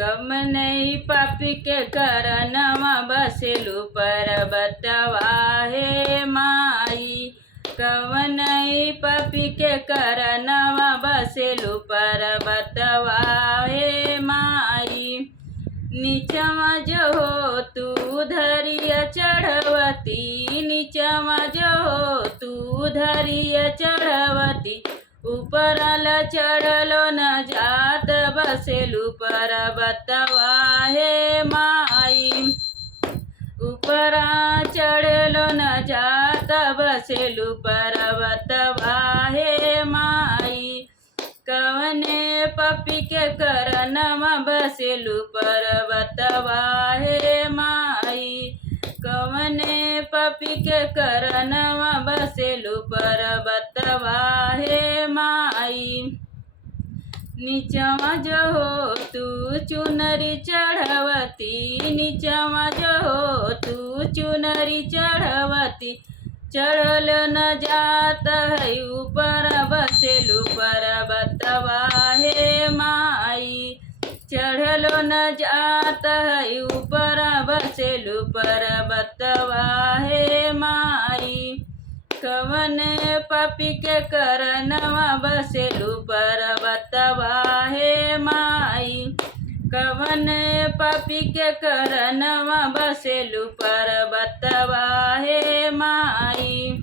कम नहीं पापी के करनवा बसेलु पर्वतवा हे माई। कम नहीं पापी के करनवा बसेलु पर्वतवा हे माई। नीचवा जो हो तू धरिया चढ़वती, नीचवा जो हो तू धरिया चढ़वती। ऊपराल चढ़लो न जात बसेलु पर्वतवा हे माई। ऊपरा चढ़लो न जात बसेलु पर्वतवा हे माई। कवने पपी के करनवा बसेलु पर्वतवा हे माई। कवने पपी के करनवा बसेलु पर्वतवा हे माई। नीचवा जो हो तू चुनरी चढ़वती, नीचवा जो हो तू चुनरी चढ़वती। चढ़ल न जात है ऊपर बसेलु पर्वतवा हे माई। चढ़लो न जात है ऊपर बसेलु पर्वतवा हे माई। कवन पपी के करनवा बसेलु पर्वतवा हे माई। कवन पपी के करनवा बसेलु पर्वतवा हे माई।